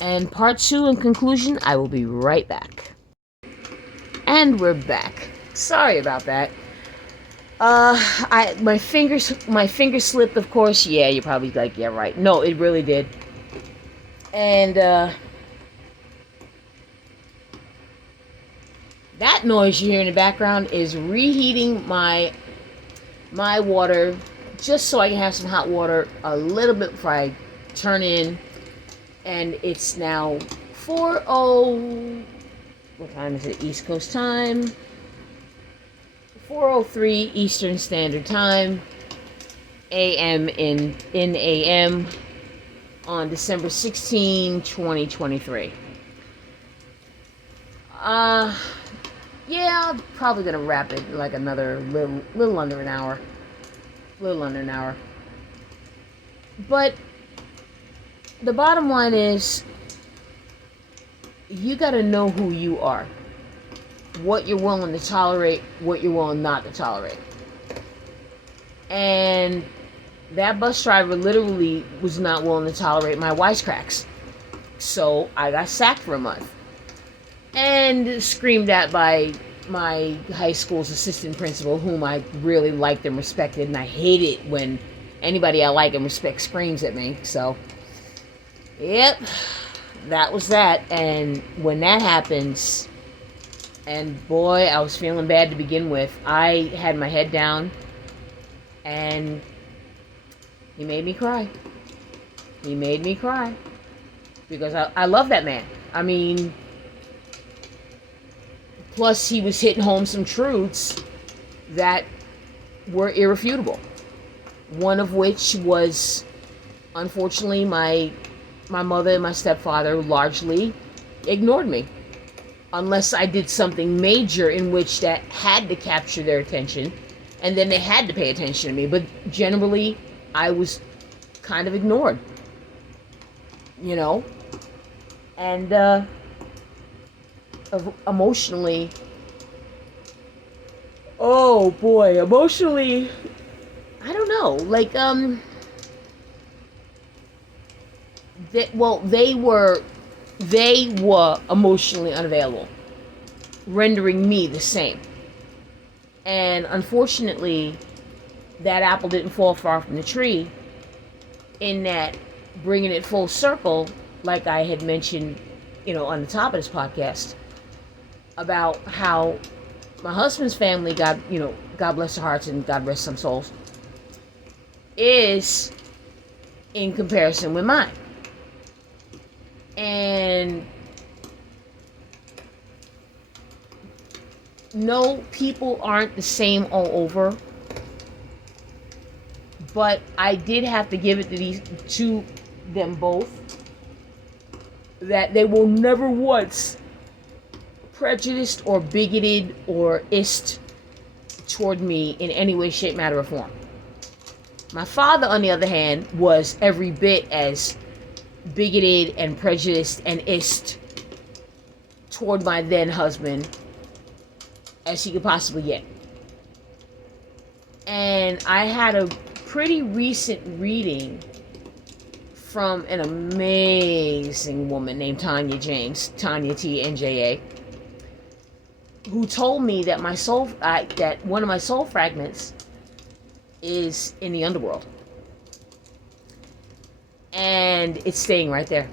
And part 2 in conclusion, I will be right back. And we're back. Sorry about that. My finger slipped, of course. Yeah, you're probably like, yeah, right. No, it really did. And that noise you hear in the background is reheating my water, just so I can have some hot water a little bit before I turn in. And it's now 4:00. What time is it? East Coast time. 4:03 Eastern Standard Time. AM in AM on December 16, 2023. Yeah, I'm probably gonna wrap it like another little under an hour. Little under an hour. But the bottom line is, you gotta know who you are. What you're willing to tolerate, what you're willing not to tolerate. And that bus driver literally was not willing to tolerate my wisecracks. So I got sacked for a month. And screamed at by my high school's assistant principal, whom I really liked and respected. And I hate it when anybody I like and respect screams at me. So, yep, that was that. And when that happens, and boy, I was feeling bad to begin with. I had my head down, and he made me cry. He made me cry. Because I love that man. I mean, plus he was hitting home some truths that were irrefutable. One of which was, unfortunately, my mother and my stepfather largely ignored me. Unless I did something major in which that had to capture their attention, and then they had to pay attention to me. But generally, I was kind of ignored. You know? And emotionally, oh boy, emotionally, I don't know, like they were emotionally unavailable, rendering me the same. And unfortunately, that apple didn't fall far from the tree, in that, bringing it full circle, like I had mentioned, on the top of this podcast, about how my husband's family, God bless their hearts and God rest some souls, is in comparison with mine. And no, people aren't the same all over, but I did have to give it to them both, that they will never once prejudiced or bigoted or ist toward me in any way, shape, matter, or form. My father, on the other hand, was every bit as bigoted and prejudiced and ist toward my then husband as he could possibly get. And I had a pretty recent reading from an amazing woman named Tanya James, Tanya TNJA, who told me that that one of my soul fragments is in the underworld, and it's staying right there.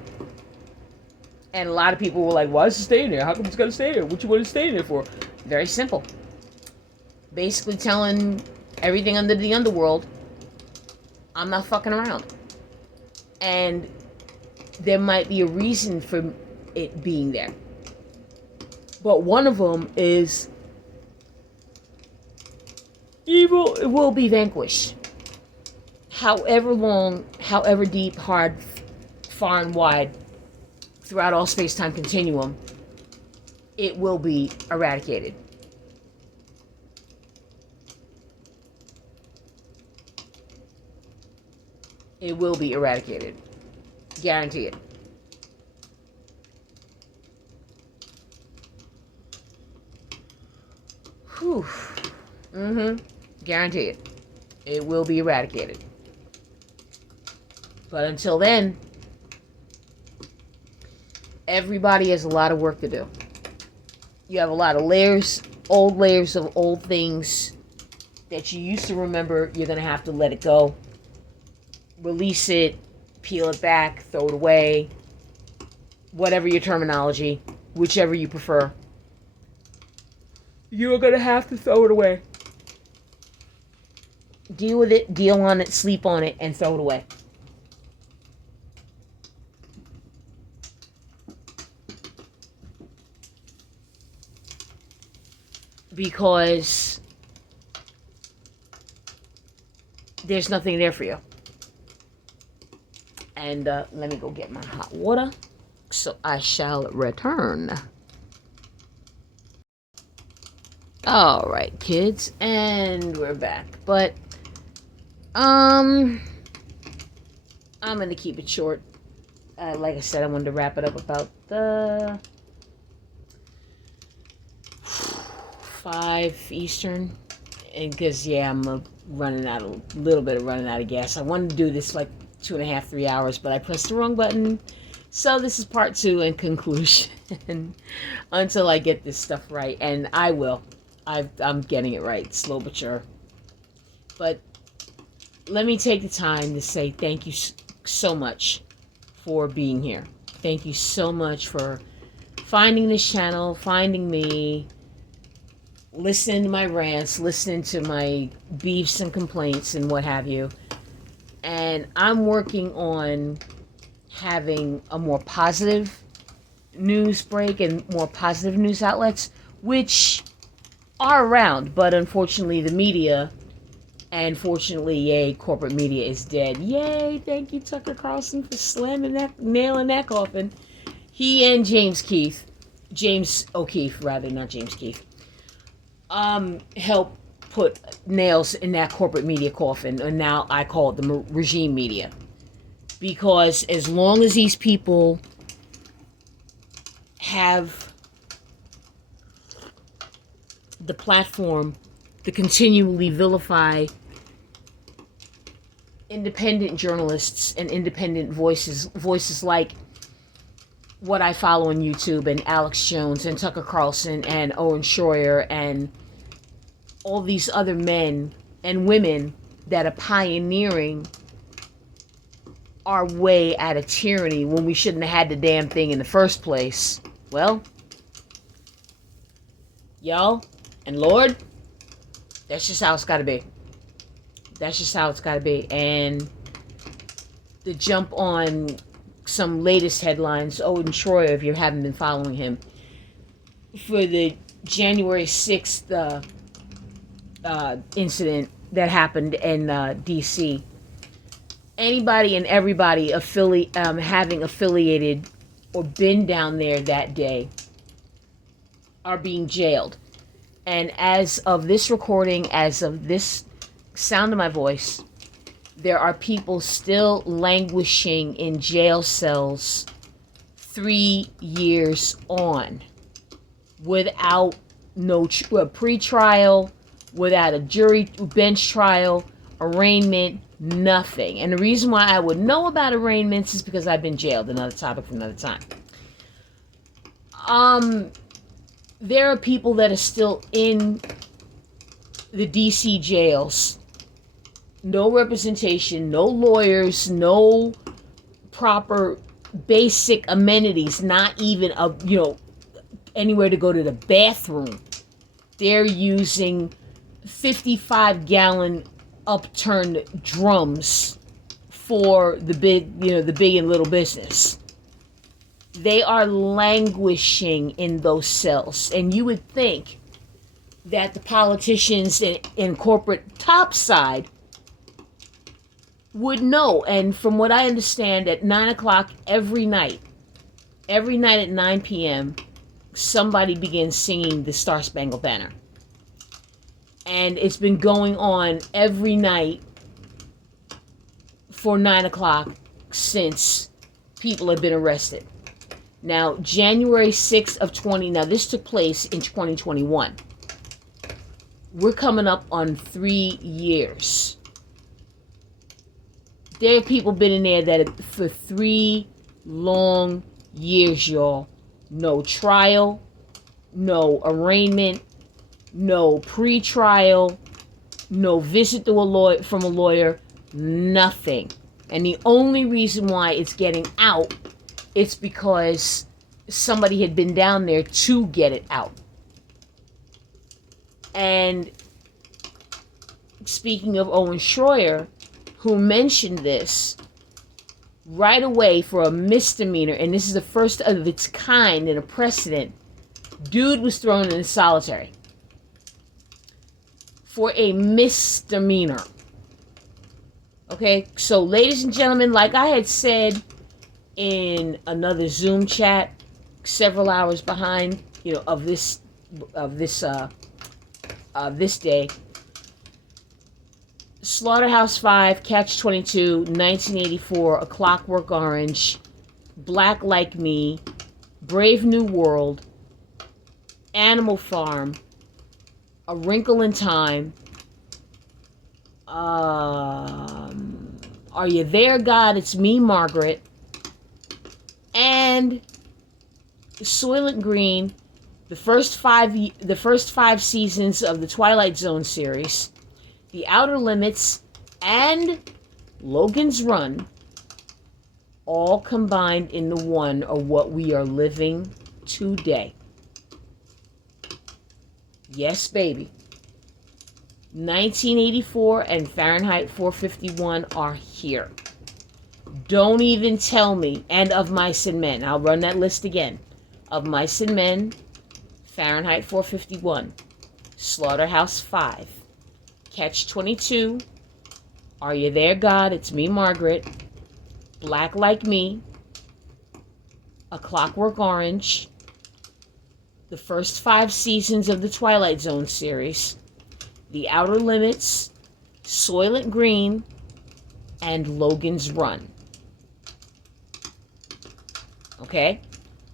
And a lot of people were like, "Why is it staying there? How come it's gonna stay there? What you want to stay there for?" Very simple. Basically, telling everything under the underworld, I'm not fucking around. And there might be a reason for it being there. But one of them is, evil will be vanquished. However long, however deep, hard, far and wide, throughout all space-time continuum, it will be eradicated. It will be eradicated. Guarantee it. Whew. Guarantee it. It will be eradicated. But until then, Everybody has a lot of work to do. You have a lot of layers, old layers of old things that you used to remember. You're going to have to let it go. Release it, peel it back, throw it away. Whatever your terminology, whichever you prefer. You're going to have to throw it away. Deal with it, deal on it, sleep on it, and throw it away. Because there's nothing there for you. And let me go get my hot water. So I shall return. All right, kids, and we're back. But I'm gonna keep it short. Like I said, I wanted to wrap it up about the 5 Eastern, and because I'm running out of gas. I wanted to do this like 2.5, 3 hours, but I pressed the wrong button. So this is part 2 and conclusion until I get this stuff right, and I will. I'm getting it right, slow but sure. But let me take the time to say thank you so much for being here. Thank you so much for finding this channel, finding me, listening to my rants, listening to my beefs and complaints and what have you. And I'm working on having a more positive news break and more positive news outlets, which are around, but unfortunately the media, and fortunately, yay, corporate media is dead. Yay, thank you, Tucker Carlson, for slamming that nail in that coffin. He and James O'Keefe, not James Keefe, help put nails in that corporate media coffin, and now I call it the regime media. Because as long as these people have the platform to continually vilify independent journalists and independent voices like what I follow on YouTube, and Alex Jones and Tucker Carlson and Owen Schroyer and all these other men and women that are pioneering our way out of tyranny when we shouldn't have had the damn thing in the first place. Well, y'all and Lord, that's just how it's got to be. That's just how it's got to be. And to jump on some latest headlines, Owen Schroyer, if you haven't been following him, for the January 6th incident that happened in D.C., anybody and everybody having affiliated or been down there that day are being jailed. And as of this recording, as of this sound of my voice, there are people still languishing in jail cells 3 years on without a pre-trial, without a jury bench trial, arraignment, nothing. And the reason why I would know about arraignments is because I've been jailed. Another topic for another time. There are people that are still in the DC jails. No representation, no lawyers, no proper basic amenities, not even anywhere to go to the bathroom. They're using 55-gallon upturned drums for the big and little business. They are languishing in those cells. And you would think that the politicians in corporate top side would know. And from what I understand, at 9 o'clock every night at 9 p.m., somebody begins singing the Star Spangled Banner. And it's been going on every night for 9 o'clock since people have been arrested. Now, January 6th of this took place in 2021. We're coming up on 3 years. There are people been in there that for 3 long years, y'all. No trial, no arraignment, no pre-trial, no visit to a lawyer from a lawyer, nothing. And the only reason why it's getting out, it's because somebody had been down there to get it out. And speaking of Owen Schroyer, who mentioned this right away for a misdemeanor, and this is the first of its kind in a precedent, dude was thrown in solitary for a misdemeanor. Okay, so ladies and gentlemen, like I had said in another Zoom chat several hours behind, of this day, Slaughterhouse-5, Catch-22, 1984, A Clockwork Orange, Black Like Me, Brave New World, Animal Farm, A Wrinkle in Time, Are You There, God? It's Me, Margaret, and Soylent Green, the first five seasons of the Twilight Zone series, The Outer Limits, and Logan's Run, all combined into one are what we are living today. Yes, baby. 1984 and Fahrenheit 451 are here. Don't even tell me. And Of Mice and Men. I'll run that list again. Of Mice and Men, Fahrenheit 451, Slaughterhouse-5, Catch-22, Are You There, God? It's Me, Margaret, Black Like Me, A Clockwork Orange, the first 5 seasons of the Twilight Zone series, The Outer Limits, Soylent Green, and Logan's Run. Okay?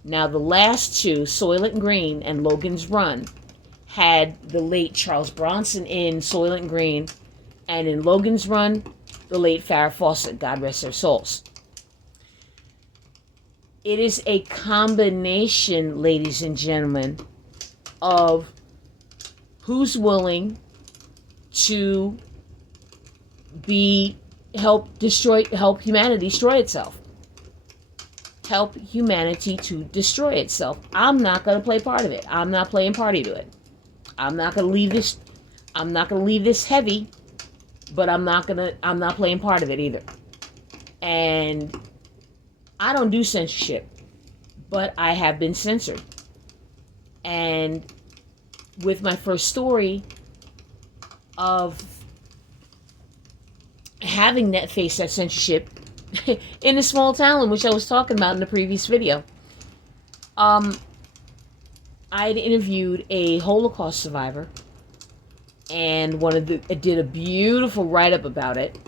Now, the last two, Soylent Green and Logan's Run, had the late Charles Bronson in Soylent Green, and in Logan's Run, the late Farrah Fawcett, God rest their souls. It is a combination, ladies and gentlemen, of who's willing to help humanity destroy itself. Help humanity to destroy itself. I'm not going to play part of it. I'm not playing party to it. I'm not going to leave this heavy, but I'm not playing part of it either. And I don't do censorship, but I have been censored. And with my first story of having that face that censorship in a small town, which I was talking about in the previous video, I had interviewed a Holocaust survivor, and did a beautiful write-up about it.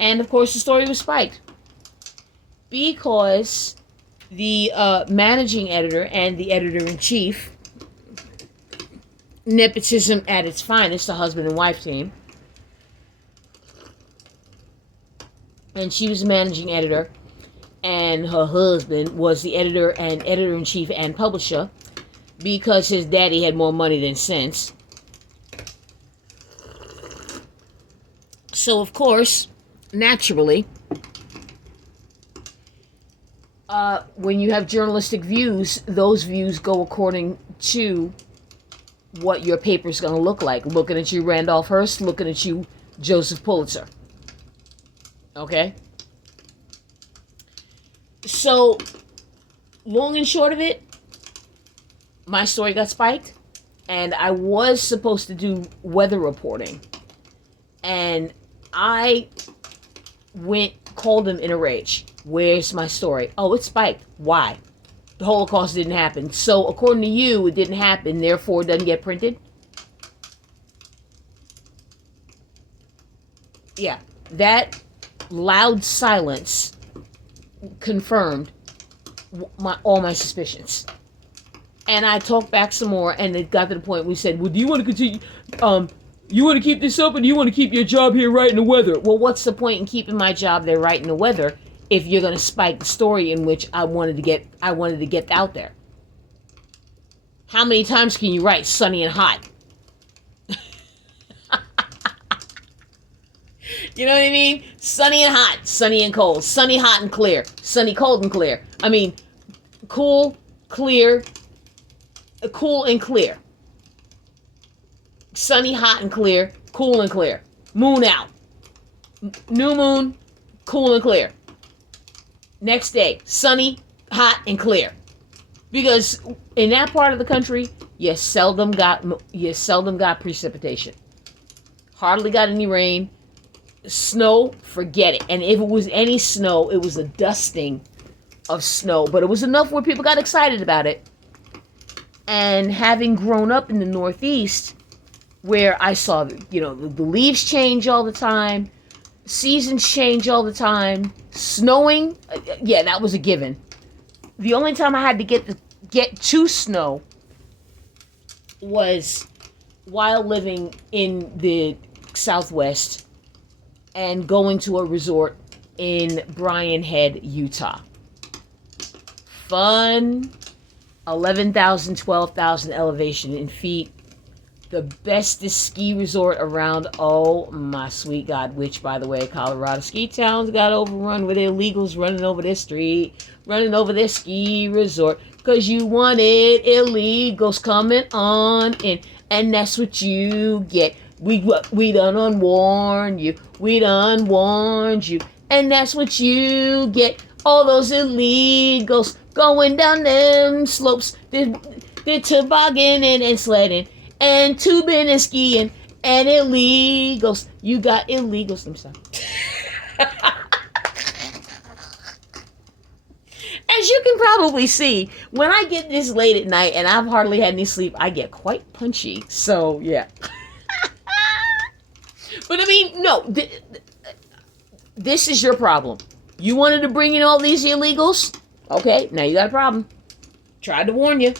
And of course, the story was spiked because the managing editor and the editor-in-chief, nepotism at its finest, the husband and wife team, and she was the managing editor, and her husband was the editor and editor-in-chief and publisher, because his daddy had more money than sense. So, of course, naturally, when you have journalistic views, those views go according to what your paper's going to look like. Looking at you, Randolph Hearst. Looking at you, Joseph Pulitzer. Okay? So, long and short of it, my story got spiked, and I was supposed to do weather reporting, and I called him in a rage. Where's my story? Oh, it's spiked. Why? The Holocaust didn't happen. So, according to you, it didn't happen, therefore it doesn't get printed? Yeah, that loud silence confirmed all my suspicions. And I talked back some more, and it got to the point we said, well, do you want to continue, you want to keep this up, or do you want to keep your job here writing the weather? Well, what's the point in keeping my job there writing the weather if you're going to spike the story in which I wanted to get out there. How many times can you write sunny and hot? You know what I mean? Sunny and hot, sunny and cold, sunny, hot and clear, sunny, cold and clear. I mean, cool, clear, cool and clear. Sunny, hot and clear, cool and clear. Moon out. New moon, cool and clear. Next day, sunny, hot and clear. Because in that part of the country, you seldom got precipitation. Hardly got any rain. Snow, forget it. And if it was any snow, it was a dusting of snow. But it was enough where people got excited about it. And having grown up in the Northeast, where I saw, the leaves change all the time, seasons change all the time, snowing, yeah, that was a given. The only time I had to get to snow was while living in the Southwest and going to a resort in Bryan Head, Utah. Fun, 11,000, 12,000 elevation in feet. The bestest ski resort around. Oh my sweet God, which by the way, Colorado ski towns got overrun with illegals running over their street, running over their ski resort, because you wanted illegals coming on in, and that's what you get. We done unwarned you. We done warned you. And that's what you get. All those illegals going down them slopes. They're tobogganing and sledding and tubing and skiing. And illegals. You got illegals. Let me stop. As you can probably see, when I get this late at night and I've hardly had any sleep, I get quite punchy. So, yeah. But I mean, no, this is your problem. You wanted to bring in all these illegals? Okay, now you got a problem. Tried to warn you.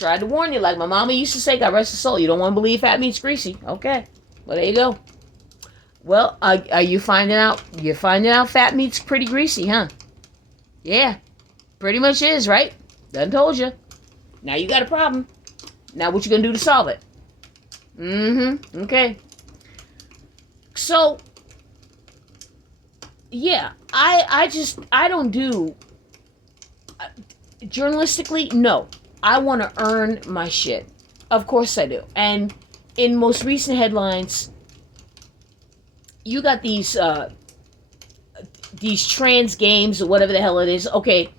Like my mama used to say, God rest her soul, you don't want to believe fat meat's greasy. Okay, well, there you go. Well, are you finding out? You're finding out fat meat's pretty greasy, huh? Yeah, pretty much is, right? Done told you. Now you got a problem. Now what you gonna do to solve it? Okay. So, yeah, I don't do, journalistically, no. I want to earn my shit. Of course I do. And in most recent headlines, you got these trans games or whatever the hell it is. Okay,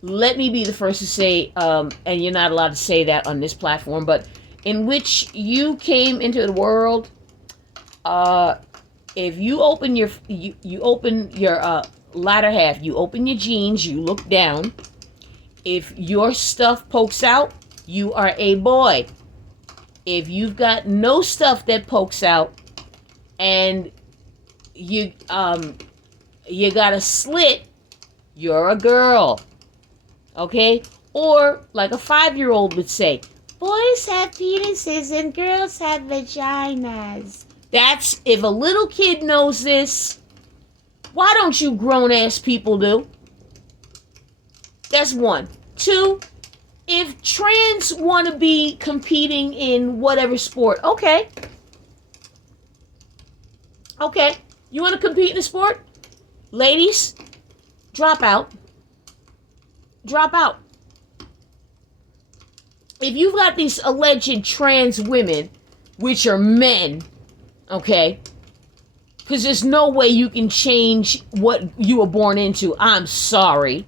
let me be the first to say, and you're not allowed to say that on this platform, but in which you came into the world, if you open your latter half, you open your jeans, you look down. If your stuff pokes out, you are a boy. If you've got no stuff that pokes out, and you got a slit, you're a girl. Okay? Or like a 5-year-old would say, boys have penises and girls have vaginas. That's, if a little kid knows this, why don't you grown-ass people do? That's one. Two, if trans want to be competing in whatever sport, okay. Okay, you want to compete in a sport? Ladies, drop out. Drop out. If you've got these alleged trans women, which are men, okay, because there's no way you can change what you were born into. I'm sorry.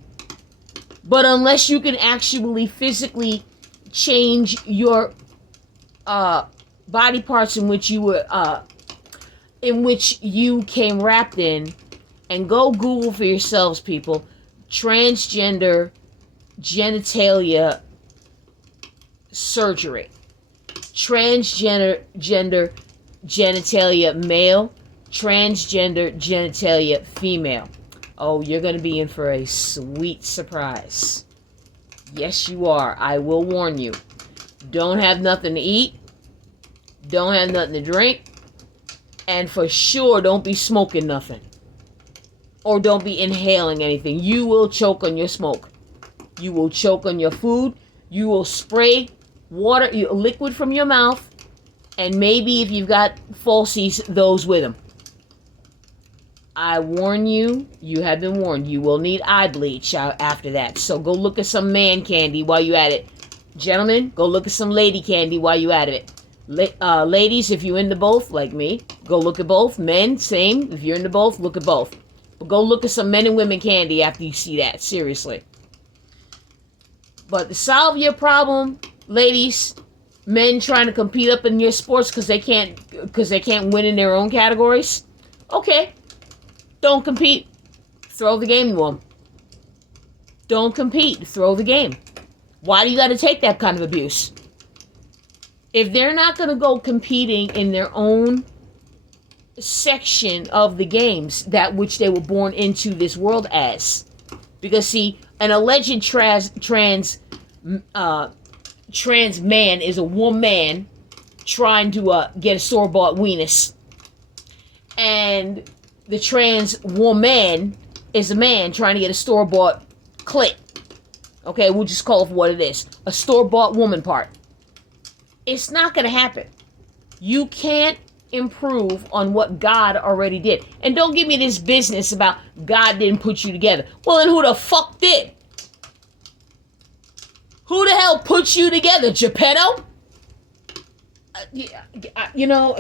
But unless you can actually physically change your body parts in which you were, in which you came wrapped in, and go Google for yourselves, people, transgender genitalia surgery. Transgender genitalia male, transgender genitalia female. Oh, you're going to be in for a sweet surprise. Yes, you are. I will warn you. Don't have nothing to eat. Don't have nothing to drink. And for sure, don't be smoking nothing. or don't be inhaling anything. You will choke on your smoke. You will choke on your food. You will spray water, liquid from your mouth, and maybe if you've got falsies, those with them. I warn you, you have been warned. You will need eye bleach after that. So go look at some man candy while you're at it. Gentlemen, go look at some lady candy while you're at it. Ladies, if you're into both, like me, go look at both. Men, same. If you're into both, look at both. But go look at some men and women candy after you see that. Seriously. But to solve your problem, ladies, men trying to compete up in your sports because they can't win in their own categories. Okay. Don't compete. Throw the game to them. Don't compete. Throw the game. Why do you got to take that kind of abuse? If they're not going to go competing in their own section of the games, that which they were born into this world as. Because, see, an alleged trans man is a woman trying to get a store-bought weenus. And the trans woman is a man trying to get a store-bought clit. Okay, we'll just call it for what it is. A store-bought woman part. It's not going to happen. You can't improve on what God already did. And don't give me this business about God didn't put you together. Well, then who the fuck did? Who the hell put you together, Geppetto?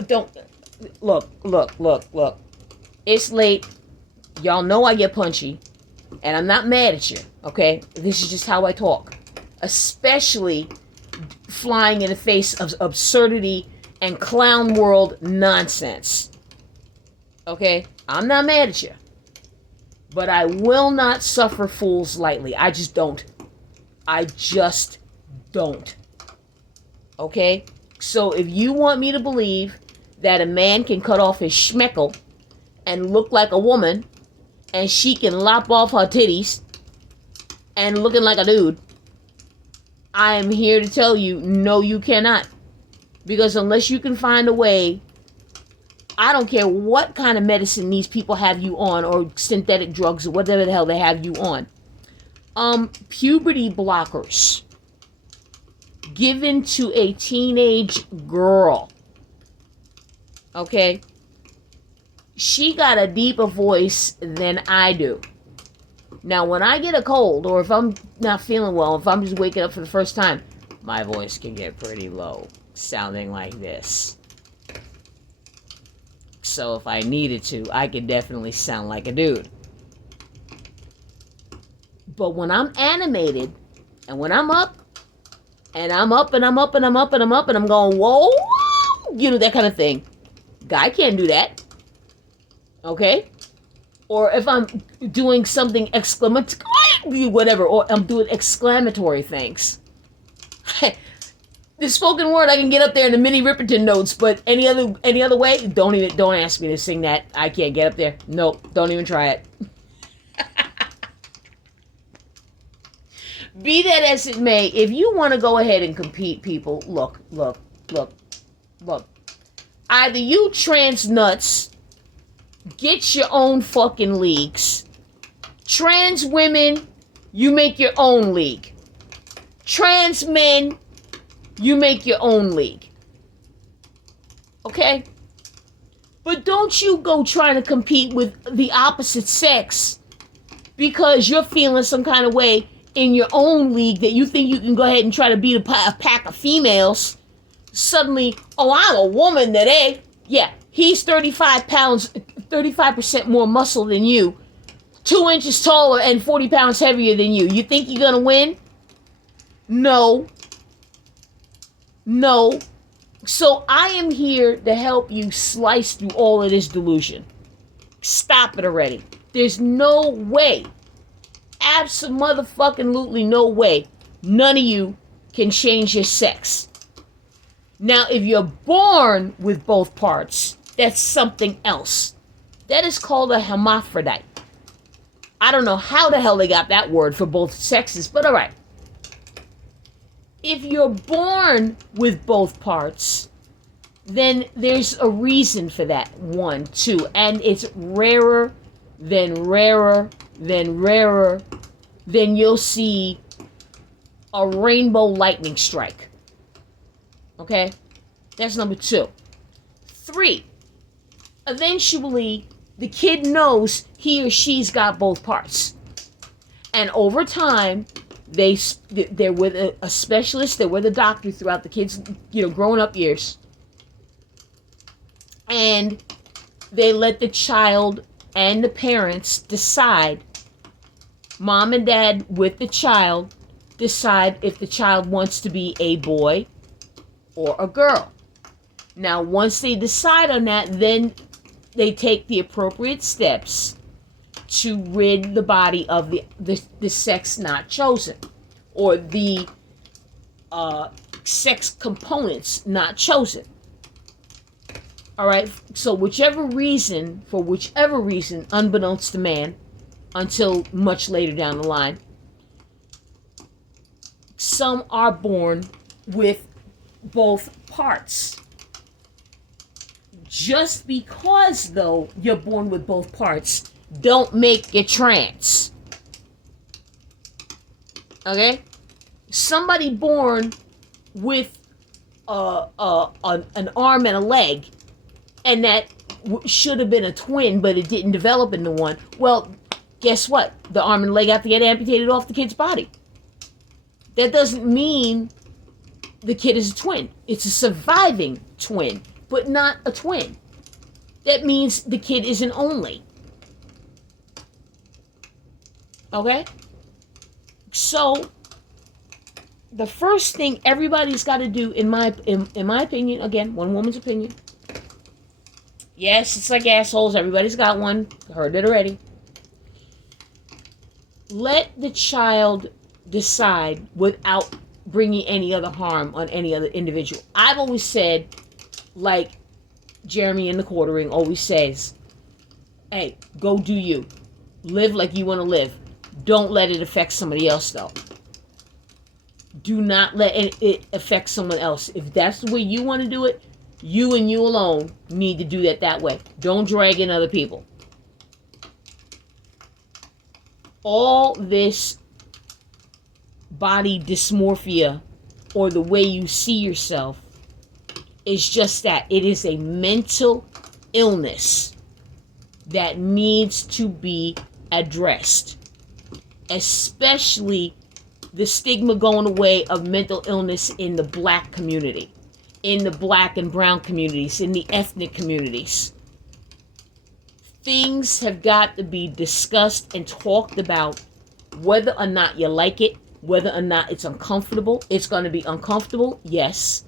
Don't... Look. It's late. Y'all know I get punchy. And I'm not mad at you, okay? This is just how I talk. Especially flying in the face of absurdity and clown world nonsense. Okay? I'm not mad at you. But I will not suffer fools lightly. I just don't. Okay? So if you want me to believe that a man can cut off his schmeckle and look like a woman, and she can lop off her titties and looking like a dude, I am here to tell you, no, you cannot. Because unless you can find a way, I don't care what kind of medicine these people have you on, or synthetic drugs, or whatever the hell they have you on. Puberty blockers given to a teenage girl. Okay? She got a deeper voice than I do. Now, when I get a cold, or if I'm not feeling well, if I'm just waking up for the first time, my voice can get pretty low, sounding like this. So if I needed to, I could definitely sound like a dude. But when I'm animated, and when I'm up, and I'm up, and I'm up, and I'm up, and I'm up, and I'm going, whoa, that kind of thing. Guy can't do that. Okay? Or if I'm doing something exclamatory, whatever, or I'm doing exclamatory things. The spoken word, I can get up there in the Minnie Riperton notes, but any other way, don't ask me to sing that. I can't get up there. Nope, don't even try it. Be that as it may, if you want to go ahead and compete, people, look. Either you trans nuts get your own fucking leagues. Trans women, you make your own league. Trans men, you make your own league. Okay? But don't you go trying to compete with the opposite sex because you're feeling some kind of way in your own league that you think you can go ahead and try to beat a pack of females. Suddenly, I'm a woman today. Yeah, he's 35 pounds, 35% more muscle than you, 2 inches taller and 40 pounds heavier than you. You think you're going to win? No. So I am here to help you slice through all of this delusion. Stop it already. There's no way, absolutely no way, none of you can change your sex. Now, if you're born with both parts, that's something else. That is called a hermaphrodite. I don't know how the hell they got that word for both sexes, but all right. If you're born with both parts, then there's a reason for that, 1, 2, and it's rarer then rarer, then you'll see a rainbow lightning strike. Okay? That's number 2. 3, eventually, the kid knows he or she's got both parts. And over time, they're with a specialist, they're with a doctor throughout the kid's, growing up years. And they let the child and the parents decide, mom and dad with the child, decide if the child wants to be a boy or a girl. Now, once they decide on that, then they take the appropriate steps to rid the body of the sex not chosen, or the sex components not chosen. All right, so for whichever reason, unbeknownst to man, until much later down the line, some are born with both parts. Just because, though, you're born with both parts, don't make you trans. Okay? Somebody born with an arm and a leg, and that should have been a twin, but it didn't develop into one. Well, guess what? The arm and leg have to get amputated off the kid's body. That doesn't mean the kid is a twin. It's a surviving twin, but not a twin. That means the kid is an only. Okay? So, the first thing everybody's got to do, in my opinion, again, one woman's opinion. Yes, it's like assholes. Everybody's got one. Heard it already. Let the child decide without bringing any other harm on any other individual. I've always said, like Jeremy in the Quartering always says, hey, go do you. Live like you want to live. Don't let it affect somebody else, though. Do not let it affect someone else. If that's the way you want to do it, you and you alone need to do that way. Don't drag in other people. All this body dysmorphia, or the way you see yourself, is just that. It is a mental illness that needs to be addressed. Especially the stigma going away of mental illness in the black community, in the black and brown communities, in the ethnic communities. Things have got to be discussed and talked about, whether or not you like it, whether or not it's uncomfortable. It's going to be uncomfortable, yes.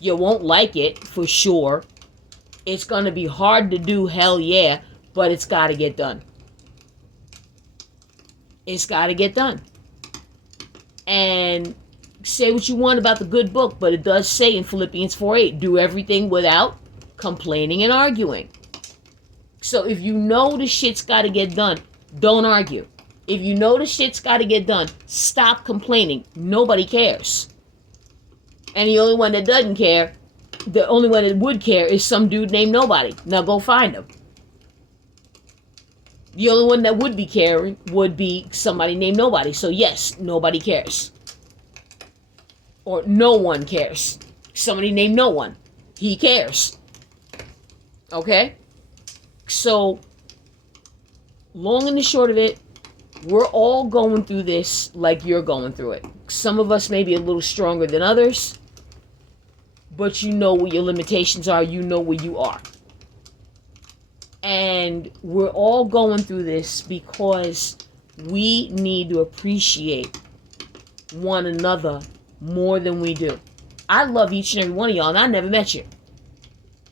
You won't like it, for sure. It's going to be hard to do, hell yeah, but it's got to get done. It's got to get done. And say what you want about the good book, but it does say in Philippians 4:8, do everything without complaining and arguing. So if you know the shit's got to get done, don't argue. If you know the shit's got to get done, stop complaining. Nobody cares. And the only one that doesn't care, the only one that would care, is some dude named Nobody. Now go find him. The only one that would be caring would be somebody named Nobody. So yes, nobody cares. Or no one cares. Somebody named No One. He cares. Okay? So, long and the short of it, we're all going through this like you're going through it. Some of us may be a little stronger than others, but you know what your limitations are. You know where you are. And we're all going through this because we need to appreciate one another more than we do. I love each and every one of y'all, and I never met you.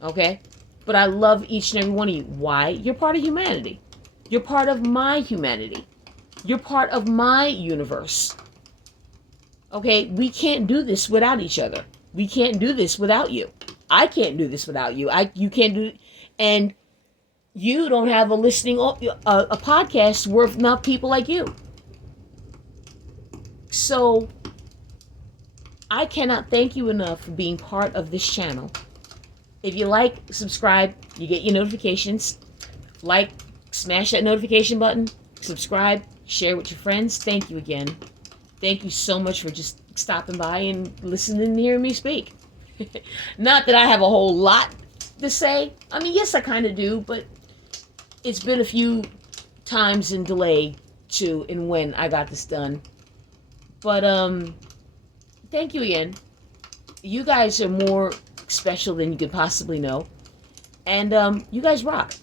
Okay? But I love each and every one of you. Why? You're part of humanity. You're part of my humanity. You're part of my universe. Okay? We can't do this without each other. We can't do this without you. I can't do this without you. You can't do it. And you don't have a podcast worth enough people like you. So, I cannot thank you enough for being part of this channel. If you like, subscribe, you get your notifications. Like, Smash that notification button, subscribe, share with your friends. Thank you again. Thank you so much for just stopping by and listening and hearing me speak. Not that I have a whole lot to say. I mean, yes, I kind of do, but it's been a few times in delay to and when I got this done. But thank you again. You guys are more special than you could possibly know. And you guys rock.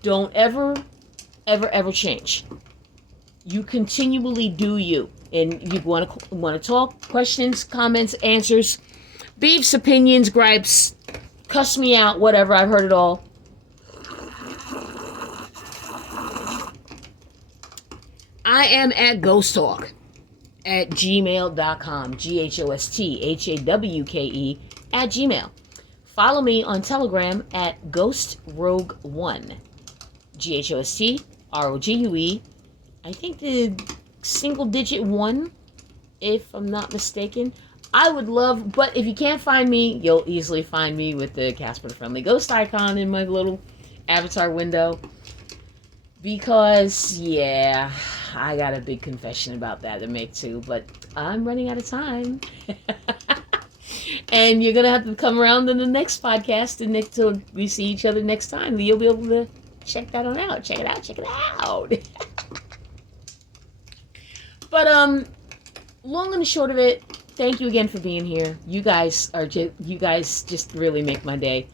Don't ever, ever, ever change. You continually do you. And you want to talk, questions, comments, answers, beefs, opinions, gripes, cuss me out, whatever. I've heard it all. I am at Ghost Talk at gmail.com. GHOSTHAWKE at Gmail. Follow me on Telegram at Ghost Rogue 1. GHOSTROGUE. I think the single digit 1, if I'm not mistaken. I would love, but if you can't find me, you'll easily find me with the Casper the Friendly Ghost icon in my little avatar window. Because, yeah, I got a big confession about that to make too, but I'm running out of time. And you're going to have to come around in the next podcast until we see each other next time. You'll be able to check that one out. Check it out. Check it out. But, long and the short of it, thank you again for being here. You guys just really make my day.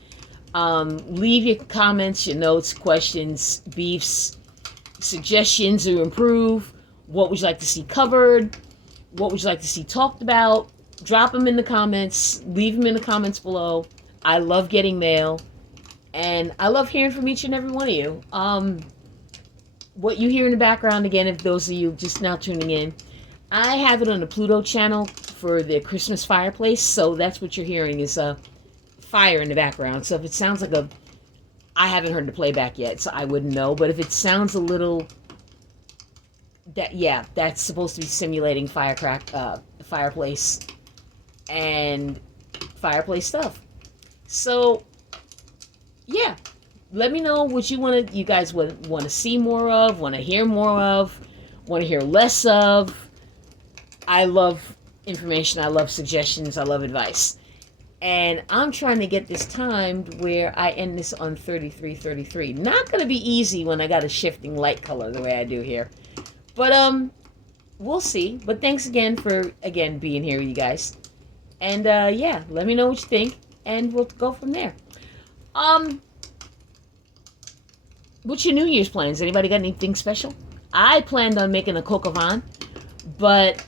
Leave your comments, your notes, questions, beefs, suggestions to improve. What would you like to see covered? What would you like to see talked about? Drop them in the comments. Leave them in the comments below. I love getting mail. And I love hearing from each and every one of you. What you hear in the background, again, if those of you just now tuning in, I have it on the Pluto channel for the Christmas fireplace. So that's what you're hearing is fire in the background. So if it sounds like I haven't heard the playback yet, so I wouldn't know. But if it sounds a little, that's supposed to be simulating fireplace and fireplace stuff. So, yeah, let me know what you guys would want to see more of, want to hear more of, want to hear less of. I love information. I love suggestions. I love advice. And I'm trying to get this timed where I end this on 33:33. Not going to be easy when I got a shifting light color the way I do here. But, we'll see. But thanks again for, being here with you guys. And, yeah, let me know what you think. And we'll go from there. What's your New Year's plans? Anybody got anything special? I planned on making a coq au vin. But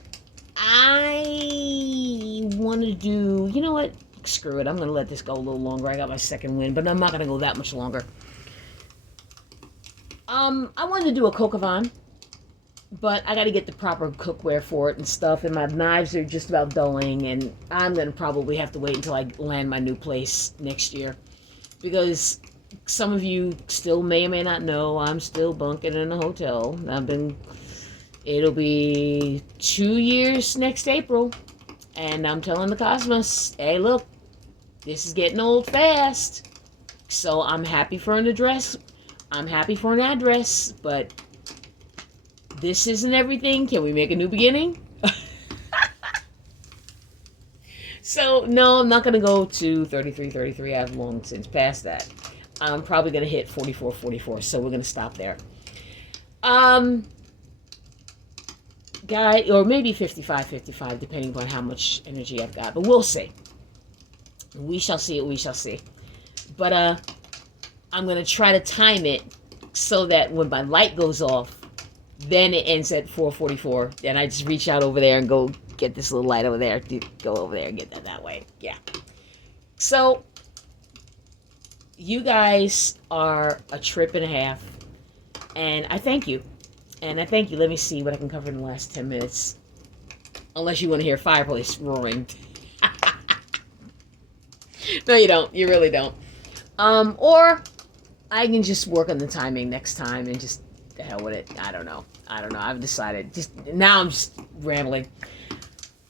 I want to do, you know what? Screw it. I'm going to let this go a little longer. I got my second win, but I'm not going to go that much longer. I wanted to do a coq au vin, but I got to get the proper cookware for it and stuff, and my knives are just about dulling, and I'm going to probably have to wait until I land my new place next year, because some of you still may or may not know I'm still bunking in a hotel. It'll be 2 years next April. And I'm telling the cosmos, hey, look, this is getting old fast. So I'm happy for an address. But this isn't everything. Can we make a new beginning? So, no, I'm not going to go to 33. I've long since passed that. I'm probably going to hit 44. So we're going to stop there. Or maybe 55, depending on how much energy I've got. But we'll see. We shall see. But I'm going to try to time it so that when my light goes off, then it ends at 4:44. Then I just reach out over there and go get this little light over there. Go over there and get that way. Yeah. So, you guys are a trip and a half. And I thank you. Let me see what I can cover in the last 10 minutes. Unless you want to hear fireplace roaring. No, you don't. You really don't. Or I can just work on the timing next time and just the hell with it. I don't know. I've decided. Now I'm just rambling.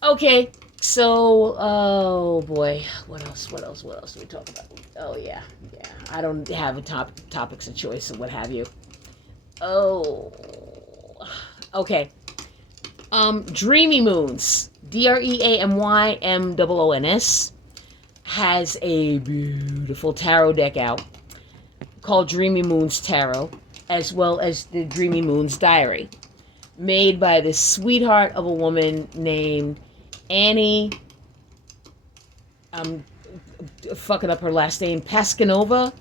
Okay. So, oh boy, what else? What else do we talk about? Oh yeah, yeah. I don't have a topics of choice or what have you. Oh, okay. Dreamy Moons, DreamyMoons, has a beautiful tarot deck out called Dreamy Moons Tarot, as well as the Dreamy Moons Diary, made by this sweetheart of a woman named Annie. I'm fucking up her last name, Pascanova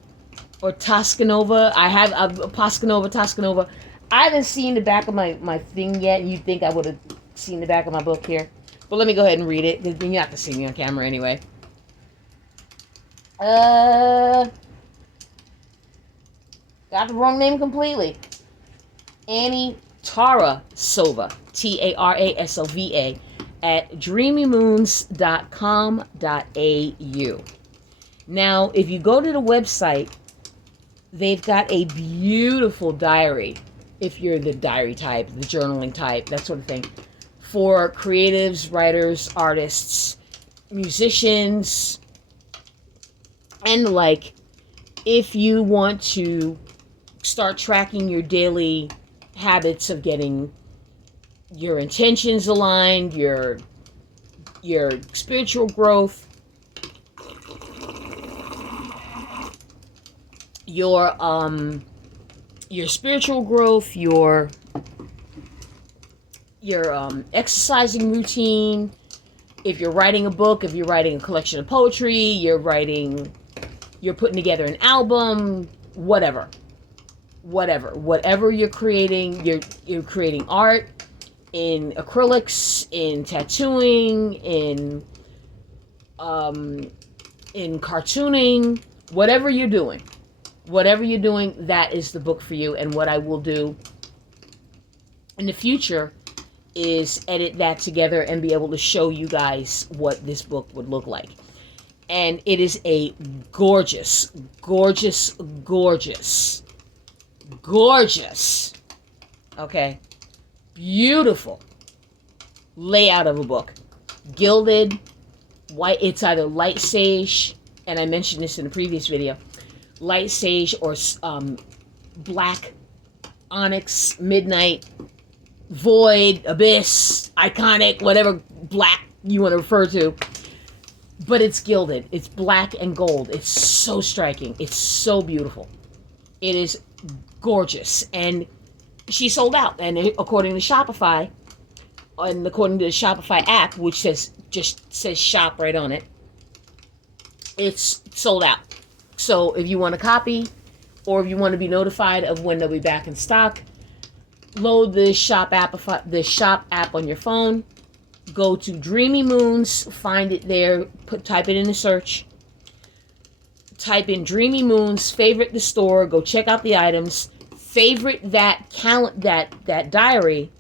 or Toscanova. I have Toscanova. I haven't seen the back of my thing yet. You'd think I would have seen the back of my book here. But let me go ahead and read it. You're not going to see me on camera anyway. Got the wrong name completely. Annie Tarasova. Tarasova at dreamymoons.com.au. Now, if you go to the website, they've got a beautiful diary, if you're the diary type, the journaling type, that sort of thing, for creatives, writers, artists, musicians, and the like. If you want to start tracking your daily habits of getting your intentions aligned, your spiritual growth, your spiritual growth, your exercising routine, if you're writing a book, if you're writing a collection of poetry, you're putting together an album, whatever you're creating, you're creating art in acrylics, in tattooing, in cartooning, whatever you're doing, that is the book for you. And what I will do in the future is edit that together and be able to show you guys what this book would look like. And it is a gorgeous, okay, beautiful layout of a book. Gilded, white, it's either light sage, and I mentioned this in a previous video, light sage or black onyx, midnight, void, abyss, iconic, whatever black you want to refer to. But it's gilded. It's black and gold. It's so striking. It's so beautiful. It is gorgeous. And she sold out. And according to Shopify, and according to the Shopify app, which just says shop right on it, it's sold out. So if you want a copy, or if you want to be notified of when they'll be back in stock, load the shop app on your phone. Go to Dreamy Moons, find it there, type it in the search. Type in Dreamy Moons, favorite the store, go check out the items, favorite that diary,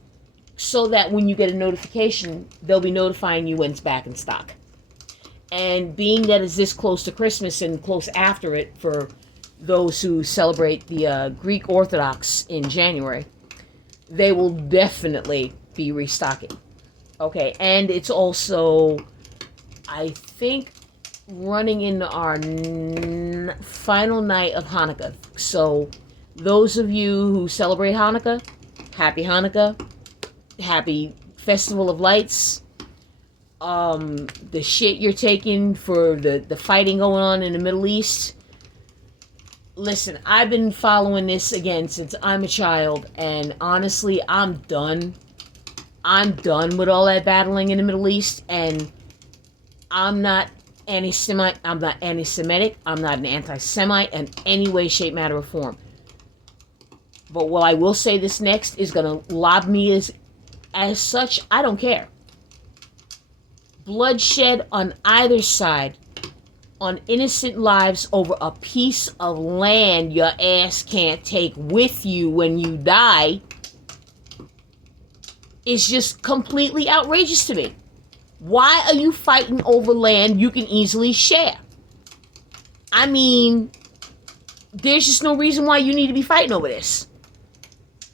so that when you get a notification, they'll be notifying you when it's back in stock. And being that it's this close to Christmas and close after it for those who celebrate the Greek Orthodox in January, they will definitely be restocking. Okay, and it's also, I think, running into our final night of Hanukkah. So, those of you who celebrate Hanukkah, happy Hanukkah, happy Festival of Lights. The shit you're taking for the fighting going on in the Middle East. Listen, I've been following this again since I'm a child, and honestly, I'm done. I'm done with all that battling in the Middle East, and I'm not anti-Semite. I'm not anti-Semitic. I'm not an anti-Semite in any way, shape, matter, or form. But what I will say this next is going to lob me as such. I don't care. Bloodshed on either side on innocent lives over a piece of land your ass can't take with you when you die is just completely outrageous to me. Why are you fighting over land you can easily share? I mean, there's just no reason why you need to be fighting over this.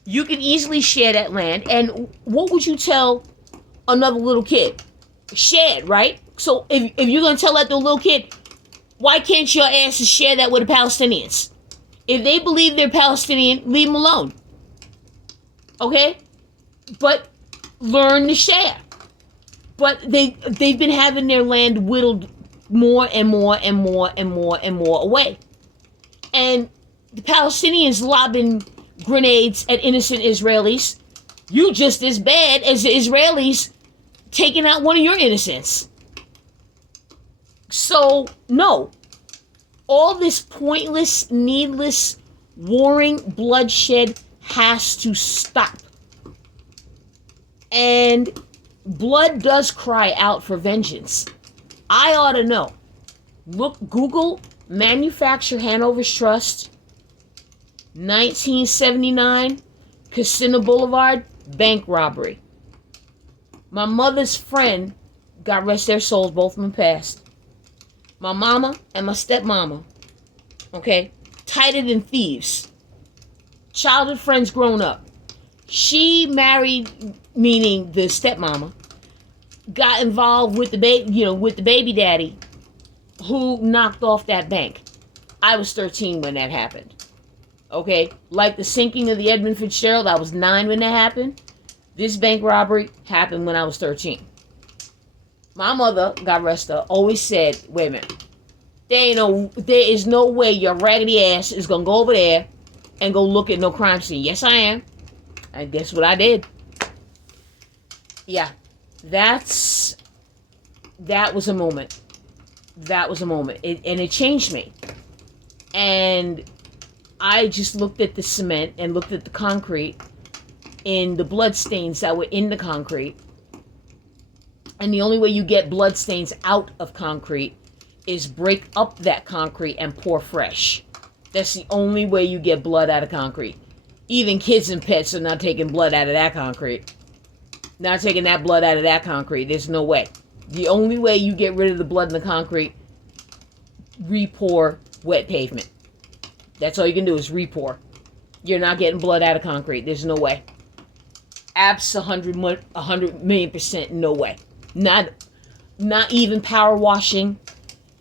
You can easily share that land, and what would you tell another little kid? shared, right? So if you're gonna tell that to a little kid, why can't your asses share that with the Palestinians? If they believe they're Palestinian, leave them alone. Okay? But learn to share. But they've been having their land whittled more and more and more and more and more away. And the Palestinians lobbing grenades at innocent Israelis. You just as bad as the Israelis taking out one of your innocents. So, no. All this pointless, needless, warring bloodshed has to stop. And blood does cry out for vengeance. I ought to know. Look, Google Manufacture Hanover's Trust, 1979, Casino Boulevard, bank robbery. My mother's friend, God rest their souls, both of them passed. My mama and my stepmama, okay, tighter than thieves. Childhood friends grown up. She married, meaning the stepmama, got involved with the baby daddy, who knocked off that bank. I was 13 when that happened. Okay, like the sinking of the Edmund Fitzgerald, I was 9 when that happened. This bank robbery happened when I was 13. My mother, God rest her, always said, wait a minute, there is no way your raggedy ass is going to go over there and go look at no crime scene. Yes, I am. And guess what I did? Yeah, that was a moment. That was a moment. And it changed me. And I just looked at the cement and looked at the concrete and the blood stains that were in the concrete. And the only way you get blood stains out of concrete is break up that concrete and pour fresh. That's the only way you get blood out of concrete. Even kids and pets are not taking blood out of that concrete. Not taking that blood out of that concrete. There's no way. The only way you get rid of the blood in the concrete, re-pour wet pavement. That's all you can do is re-pour. You're not getting blood out of concrete. There's no way. Abs 100 million% no way. Not even power washing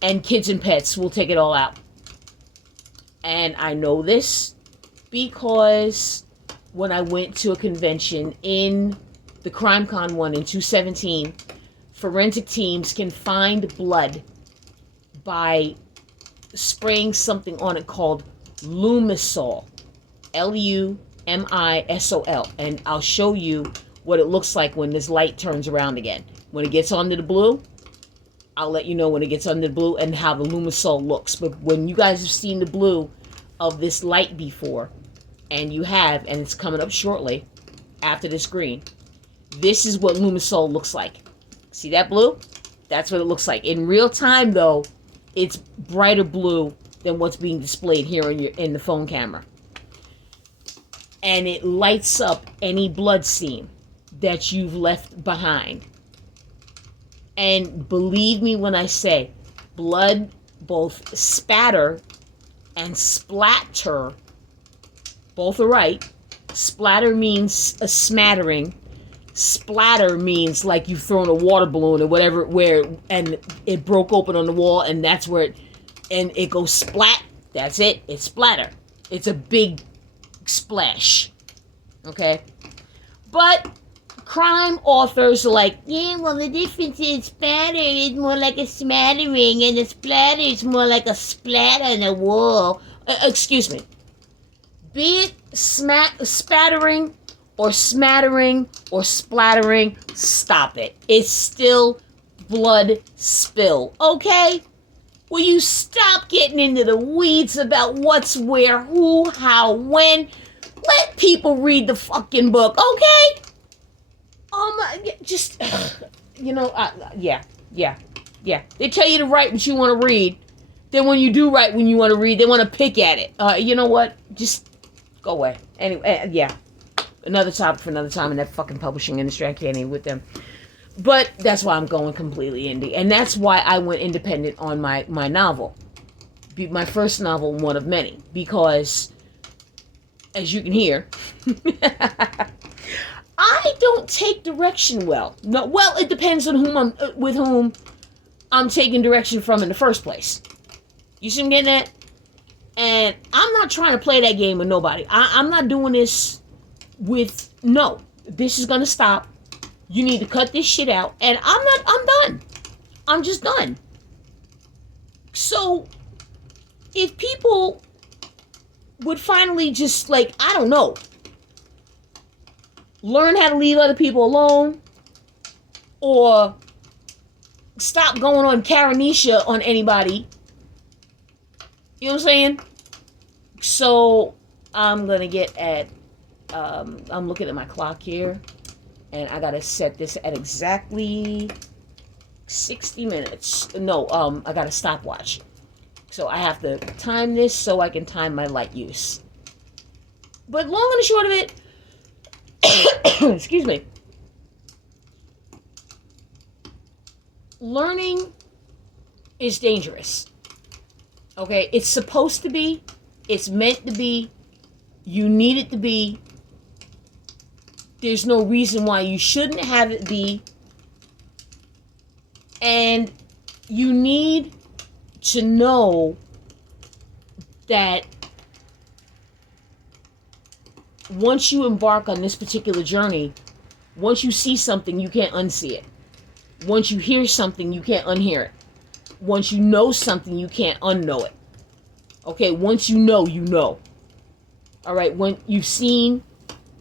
and kids and pets will take it all out. And I know this because when I went to a convention in the CrimeCon one in 2017, forensic teams can find blood by spraying something on it called Lumisol. Lumisol. And I'll show you what it looks like when this light turns around again. When it gets under the blue, I'll let you know when it gets under the blue and how the Lumisol looks. But when you guys have seen the blue of this light before, and you have, and it's coming up shortly after this green, this is what Lumisol looks like. See that blue? That's what it looks like. In real time, though, it's brighter blue than what's being displayed here in the phone camera. And it lights up any blood stain that you've left behind. And believe me when I say, blood both spatter and splatter, both are right. Splatter means a smattering. Splatter means like you've thrown a water balloon or whatever, and it broke open on the wall, and that's where it goes splat. That's it. It's splatter. It's a big splash. Okay? But crime authors are like, yeah, well, the difference is spatter is more like a smattering, and the splatter is more like a splatter on the wall. Excuse me. Be it spattering or smattering or splattering, stop it. It's still blood spill, okay? Will you stop getting into the weeds about what's where, who, how, when? Let people read the fucking book, okay? Just, yeah. They tell you to write what you want to read. Then when you do write when you want to read, they want to pick at it. You know what? Just go away. Anyway, yeah. Another topic for another time in that fucking publishing industry. I can't even with them. But that's why I'm going completely indie. And that's why I went independent on my novel. My first novel, one of many. Because, as you can hear, I don't take direction well. No, well, it depends on with whom I'm taking direction from in the first place. You see what I'm getting at? And I'm not trying to play that game with nobody. I'm not doing this with, no, this is going to stop. You need to cut this shit out. And I'm done. I'm just done. So, if people would finally just, like, I don't know, learn how to leave other people alone, or stop going on Karanisha on anybody. You know what I'm saying? So, I'm going to get at, I'm looking at my clock here, and I got to set this at exactly 60 minutes. No, I got a stopwatch. So I have to time this so I can time my light use. But long and the short of it, excuse me, learning is dangerous. Okay, it's supposed to be, it's meant to be, you need it to be. There's no reason why you shouldn't have it be. And you need to know that once you embark on this particular journey, once you see something, you can't unsee it. Once you hear something, you can't unhear it. Once you know something, you can't unknow it. Okay, once you know, you know. All right, when you've seen,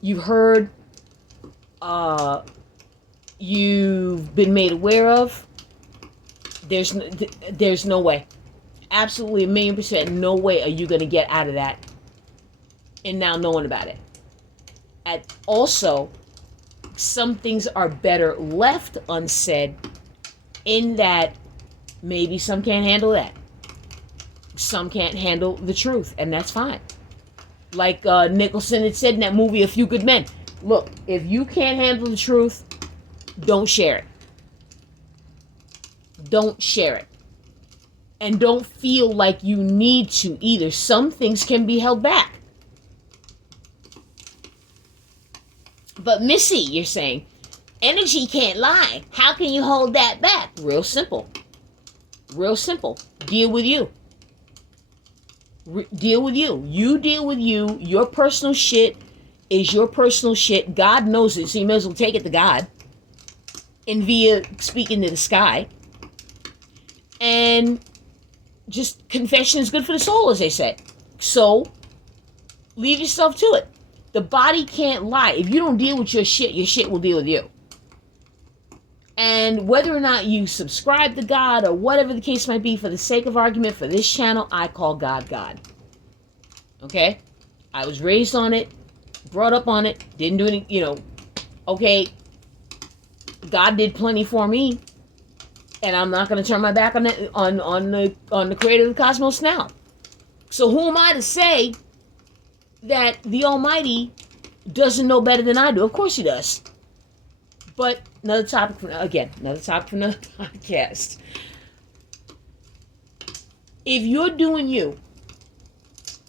you've heard, you've been made aware of, there's no way. Absolutely 1,000,000% no way are you going to get out of that and now knowing about it. And also, some things are better left unsaid, in that maybe some can't handle that. Some can't handle the truth, and that's fine. Like Nicholson had said in that movie, A Few Good Men. Look, if you can't handle the truth, don't share it. Don't share it. And don't feel like you need to either. Some things can be held back. But Missy, you're saying, energy can't lie. How can you hold that back? Real simple. Real simple. Deal with you. Deal with you. You deal with you. Your personal shit is your personal shit. God knows it, so you may as well take it to God. And via speaking to the sky. And just confession is good for the soul, as they say. So, leave yourself to it. The body can't lie. If you don't deal with your shit will deal with you. And whether or not you subscribe to God or whatever the case might be, for the sake of argument, for this channel, I call God God. Okay? I was raised on it, brought up on it, didn't do any, okay, God did plenty for me. And I'm not going to turn my back on that, on the creator of the cosmos now. So who am I to say that the Almighty doesn't know better than I do? Of course he does. But another topic for another podcast. If you're doing you,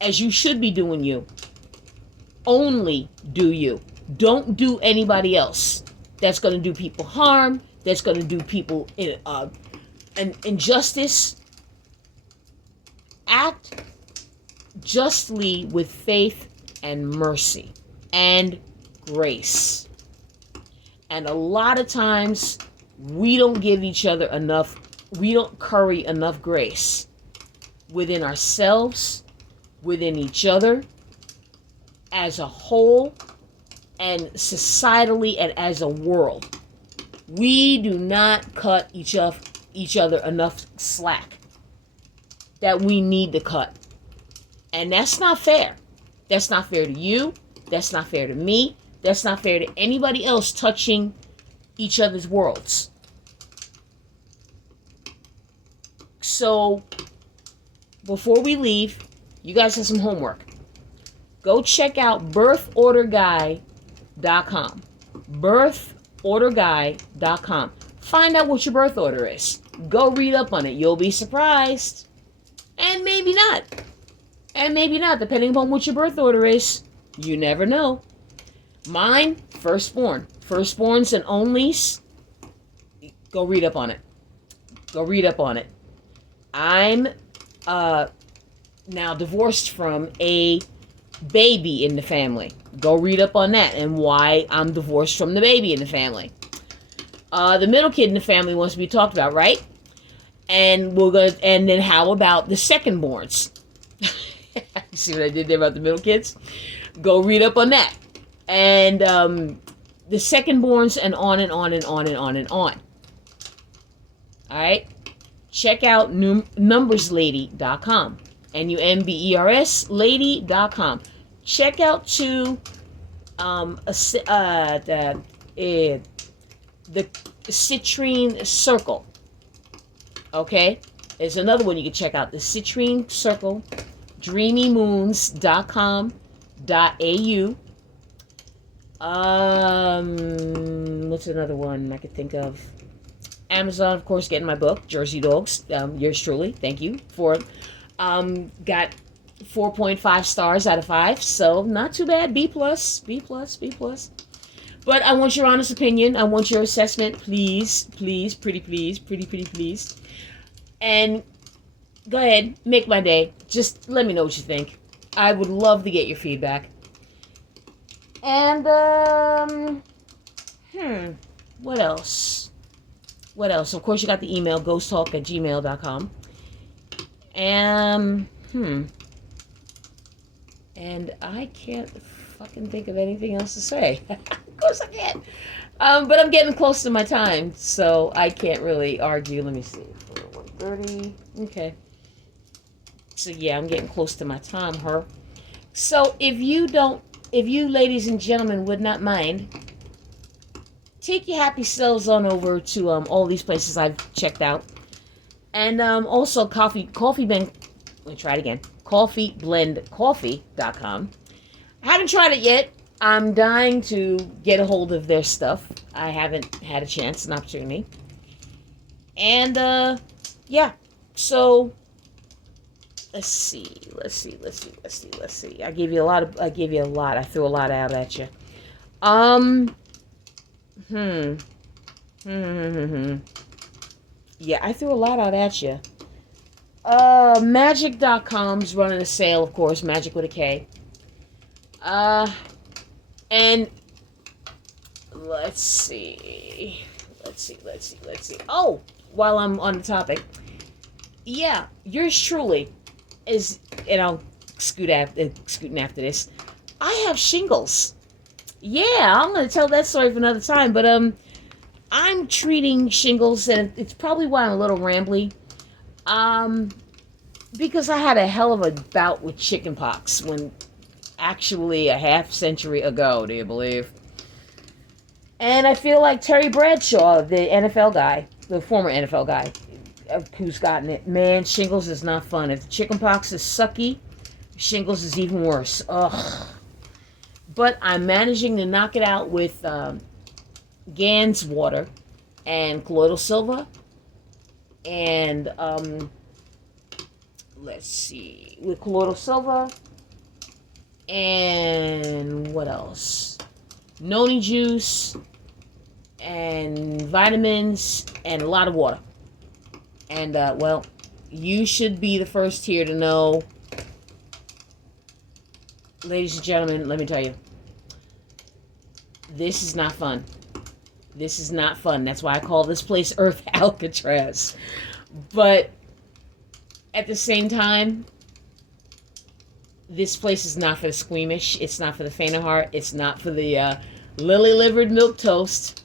as you should be doing you, only do you. Don't do anybody else. That's going to do people harm. That's going to do people an injustice. Act justly with faith and mercy and grace. And a lot of times we don't give each other enough, we don't curry enough grace within ourselves, within each other, as a whole, and societally, and as a world. We do not cut each other enough slack that we need to cut. And that's not fair. That's not fair to you. That's not fair to me. That's not fair to anybody else touching each other's worlds. So, before we leave, you guys have some homework. Go check out birthorderguy.com. Birthorderguy.com. Find out what your birth order is. Go read up on it. You'll be surprised. And maybe not. And maybe not, depending upon what your birth order is. You never know. Mine, Firstborns and onlys. Go read up on it. Go read up on it. I'm now divorced from a baby in the family. Go read up on that and why I'm divorced from the baby in the family. The middle kid in the family wants to be talked about, right? And and then how about the secondborns? See what I did there about the middle kids? Go read up on that. And the secondborns and on and on and on and on and on. All right? Check out numberslady.com. NUMBERS lady.com. Check out the Citrine Circle. Okay? There's another one you can check out. The Citrine Circle. dreamymoons.com.au. What's another one I could think of? Amazon, of course, getting my book, Jersey Dogs. Yours truly. Thank you for it. Got 4.5 stars out of 5, so not too bad. B+. But I want your honest opinion. I want your assessment, please, pretty please. And go ahead, make my day. Just let me know what you think. I would love to get your feedback. And what else? Of course, you got the email ghosttalk@gmail.com. And I can't fucking think of anything else to say. Of course I can't. But I'm getting close to my time, so I can't really argue. Let me see. 1:30. Okay. So yeah, I'm getting close to my time, So if you ladies and gentlemen would not mind, take your happy selves on over to all these places I've checked out. And also coffeeblendcoffee.com. I haven't tried it yet. I'm dying to get a hold of their stuff. I haven't had a chance, an opportunity. And yeah. So let's see. I gave you a lot. I threw a lot out at you. Yeah, I threw a lot out at you. Magic.com's running a sale, of course. Magic with a K. And let's see. Oh, while I'm on the topic, yeah, yours truly is, and I'll scooting after this. I have shingles. Yeah, I'm gonna tell that story for another time. But I'm treating shingles, and it's probably why I'm a little rambly. Because I had a hell of a bout with chickenpox when actually a half century ago, do you believe? And I feel like Terry Bradshaw, the NFL guy, the former NFL guy, who's gotten it. Man, shingles is not fun. If chickenpox is sucky, shingles is even worse. Ugh. But I'm managing to knock it out with Gans water and colloidal silver. And let's see, with colloidal silver and what else? Noni juice and vitamins and a lot of water. And well, you should be the first here to know. Ladies and gentlemen, let me tell you, this is not fun. This is not fun. That's why I call this place Earth Alcatraz. But at the same time, this place is not for the squeamish. It's not for the faint of heart. It's not for the lily-livered milquetoast.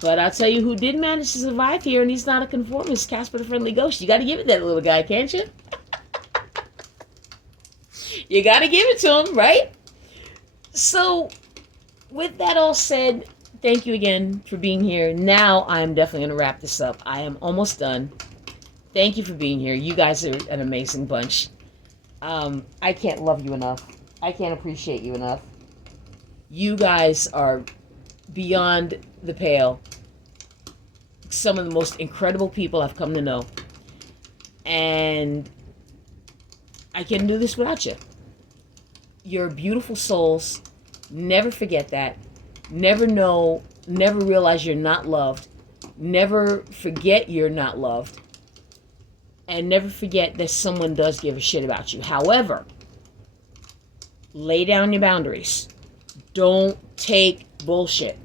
But I'll tell you who did manage to survive here, and he's not a conformist, Casper the Friendly Ghost. You got to give it that little guy, can't you? You got to give it to him, right? So, with that all said, thank you again for being here. Now, I'm definitely going to wrap this up. I am almost done. Thank you for being here. You guys are an amazing bunch. I can't love you enough. I can't appreciate you enough. You guys are beyond the pale. Some of the most incredible people I've come to know. And I can't do this without you. You're beautiful souls. Never forget that. never realize you're not loved, never forget you're not loved, and never forget that someone does give a shit about you. However, lay down your boundaries. Don't take bullshit.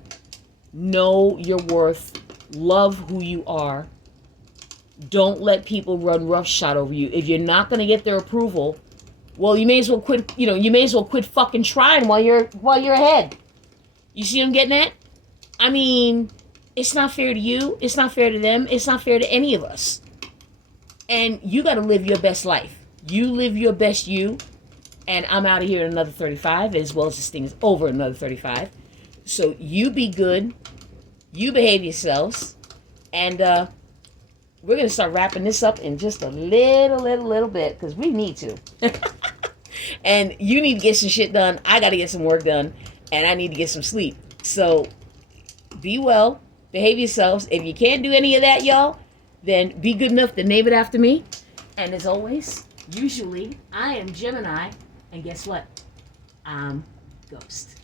Know your worth. Love who you are. Don't let people run roughshod over you. If you're not going to get their approval, well, you may as well quit. You may as well quit fucking trying while you're ahead. You see what I'm getting at? I mean, it's not fair to you. It's not fair to them. It's not fair to any of us. And you got to live your best life. You live your best you. And I'm out of here in another 35, as well as this thing is over in another 35. So you be good. You behave yourselves. And we're going to start wrapping this up in just a little bit, because we need to. And you need to get some shit done. I got to get some work done. And I need to get some sleep. So be well. Behave yourselves. If you can't do any of that, y'all, then be good enough to name it after me. And as always, usually, I am Gemini. And guess what? I'm Ghost.